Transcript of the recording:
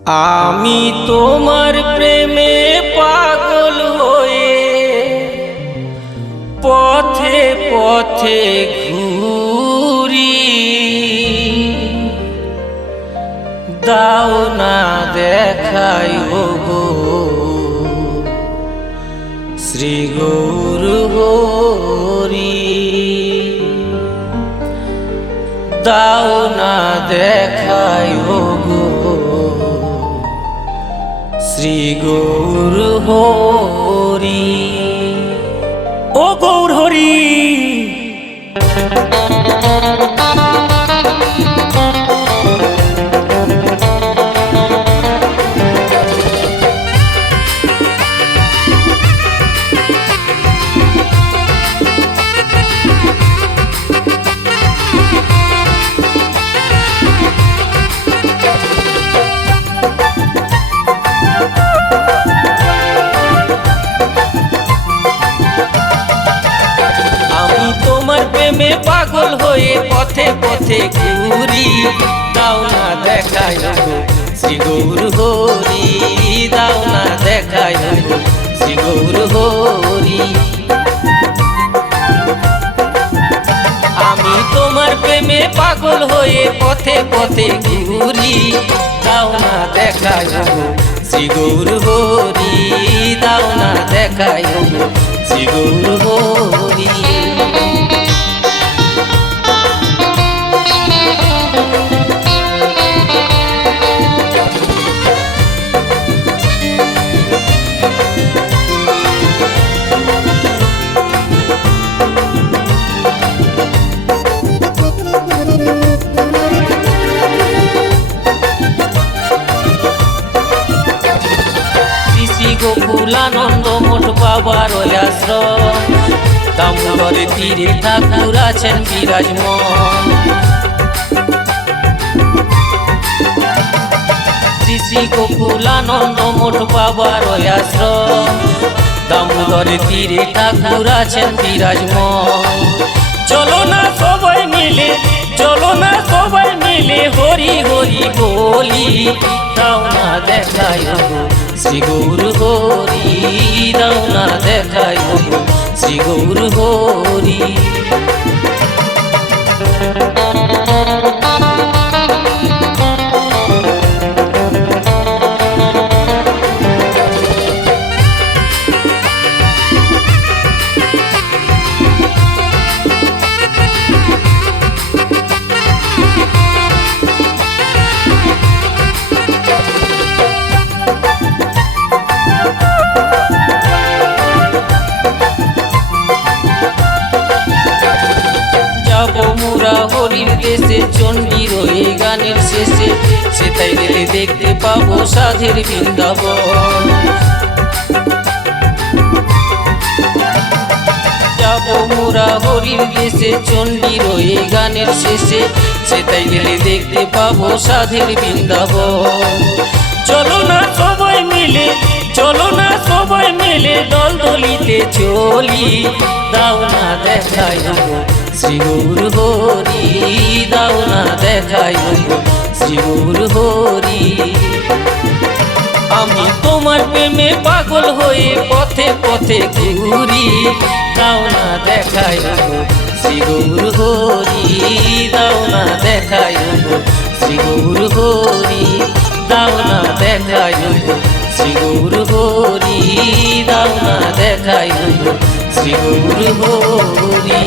আমি তোমার প্রেমে পাগল হয়ে পথে পথে ঘুরি, দাও না দেখাই গো শ্রী গৌর হরি, দাও না দেখাই গো শ্রী গৌর হরি। ও গৌর হরি, প্রেমে পাগল হয়ে পথে পথে ঘুরি, দাও না দেখাই গো শ্রী গৌর হরি, দাও না দেখাই গো শ্রী গৌর হরি। আমি তোমার প্রেমে পাগল হয়ে পথে পথে ঘুরি, দাও না দেখাই গো শ্রী গৌর হরি, দাও না দেখাই গো শ্রী গৌর হরি। গোকুলানন্দ মঠ বাবার আশ্রম, দামোদর তীরে ঠাকুর আছেন বিরাজমান। শ্রী শ্রী গোকুলানন্দ মঠ বাবার আশ্রম, দামোদর তীরে ঠাকুর আছেন বিরাজমান। চলো না সবাই মিলে, চলো না সবাই মিলে হরি হরি বলি, দাও না দেখাই গো শ্রী গৌর হরি, দাও না দেখাই গো শ্রী গৌর হরি। হরির দেশে চণ্ডীর ওই গানের শেষে, সেটাই গেলে দেখতে পাবো সাধের বৃন্দাবন। যাবো মোরা হরির দেশে চণ্ডীর ওই গানের শেষে, সেটাই গেলে দেখতে পাবো সাধের বৃন্দাবন। চলো না সবাই মিলে, চলো না সবাই মিলে দল দলিতে চলি, দাও না দেখাই গো শ্রী গৌর হরি, দাও না দেখাই গো শ্রী গৌর হরি। আমি তোমার প্রেমে পাগল হয়ে পথে পথে ঘুরি, দাও না দেখাই গো শ্রী গৌর হরি, দাও না দেখাই গো শ্রী গৌর হরি, দাও না দেখাই গো শ্রী গৌর হরি, দাও না দেখাই গো শ্রী গৌর হরি।